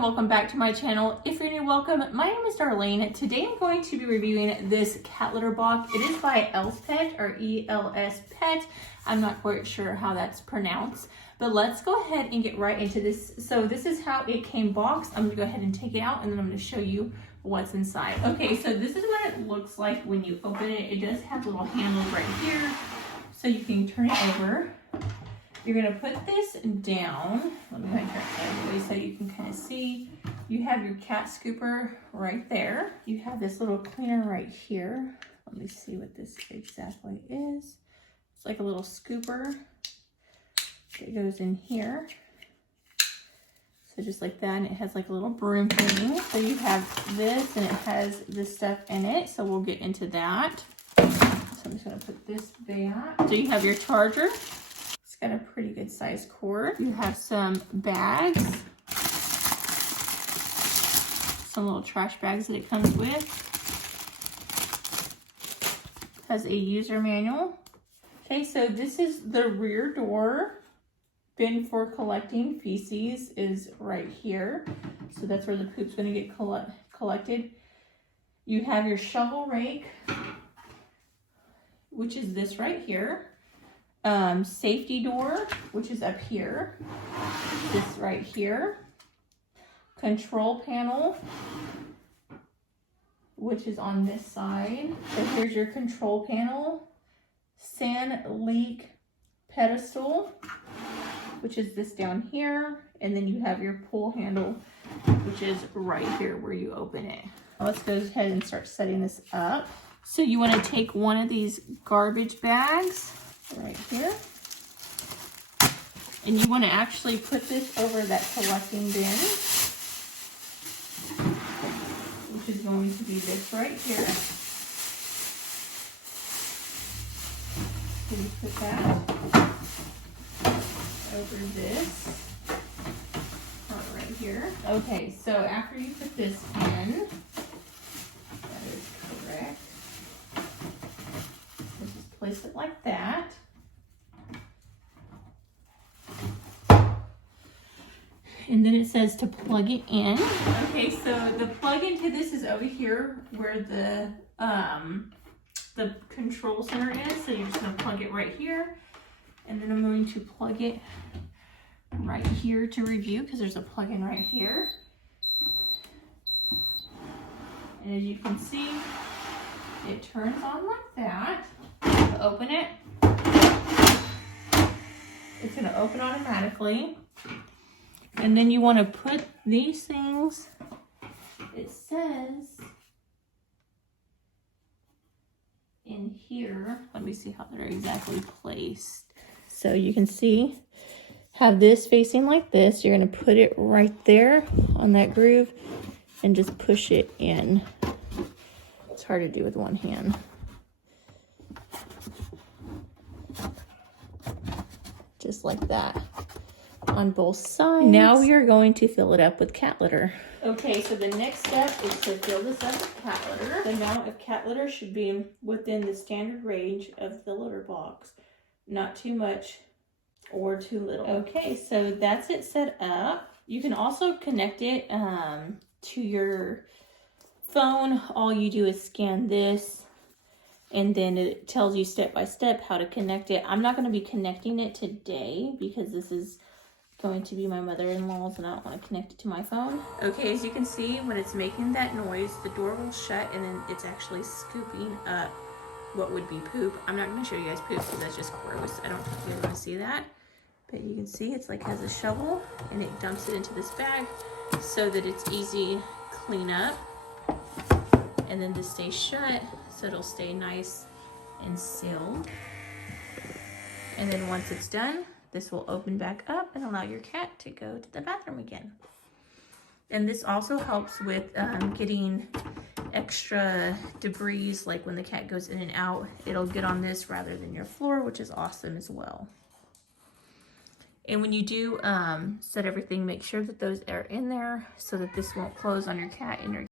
Welcome back to my channel. If you're new, welcome. My name is Darlene. Today I'm going to be reviewing this cat litter box. It is by ELS Pet or ELS Pet. I'm not quite sure how that's pronounced, but let's go ahead and get right into this. So this is how it came boxed. I'm gonna go ahead and take it out and then I'm gonna show you what's inside. Okay, so this is what it looks like when you open it. It does have little handles right here, so you can turn it over. You're gonna put this down. Let me turn it sideways so you can kind of see. You have your cat scooper right there. You have this little cleaner right here. Let me see what this exactly is. It's like a little scooper that goes in here. So just like that, and it has like a little broom thing. So you have this, and it has this stuff in it. So we'll get into that. So I'm just gonna put this back. So you have your charger. Got a pretty good size cord. You have some bags, some little trash bags that it comes with. Has a user manual. Okay, so this is the rear door. Bin for collecting feces is right here. So that's where the poop's gonna get collected. You have your shovel rake, which is this right here. Safety door, which is up here, this right here, control panel, which is on this side. So here's your control panel, sand leak pedestal, which is this down here, and then you have your pull handle, which is right here where you open it. Let's go ahead and start setting this up. So you want to take one of these garbage bags right here, and you want to actually put this over that collecting bin, which is going to be this right here. So you put that over this part right here. Okay, so after you put this in, that is correct. So just place it like that. And then it says to plug it in. Okay, so the plug into this is over here where the control center is. So you're just gonna plug it right here. And then I'm going to plug it right here to review because there's a plug-in right here. And as you can see, it turns on like that. To open it, it's gonna open automatically. And then you want to put these things, it says in here. Let me see how they're exactly placed. So you can see, have this facing like this. You're going to put it right there on that groove and just push it in. It's hard to do with one hand. Just like that. On both sides. Now we are going to fill it up with cat litter. Okay, so the next step is to fill this up with cat litter. The amount of cat litter should be within the standard range of the litter box. Not too much or too little. Okay, so that's it set up. You can also connect it to your phone. All you do is scan this, and then it tells you step by step how to connect it. I'm not going to be connecting it today because this is going to be my mother-in-law's and I don't want to connect it to my phone. Okay, as you can see, when it's making that noise, the door will shut and then it's actually scooping up what would be poop. I'm not going to show you guys poop because that's just gross. I don't think you guys want to see that. But you can see it's like has a shovel and it dumps it into this bag so that it's easy clean up. And then this stays shut so it'll stay nice and sealed. And then once it's done, this will open back up and allow your cat to go to the bathroom again. And this also helps with getting extra debris, like when the cat goes in and out, it'll get on this rather than your floor, which is awesome as well. And when you do set everything, make sure that those are in there so that this won't close on your cat and your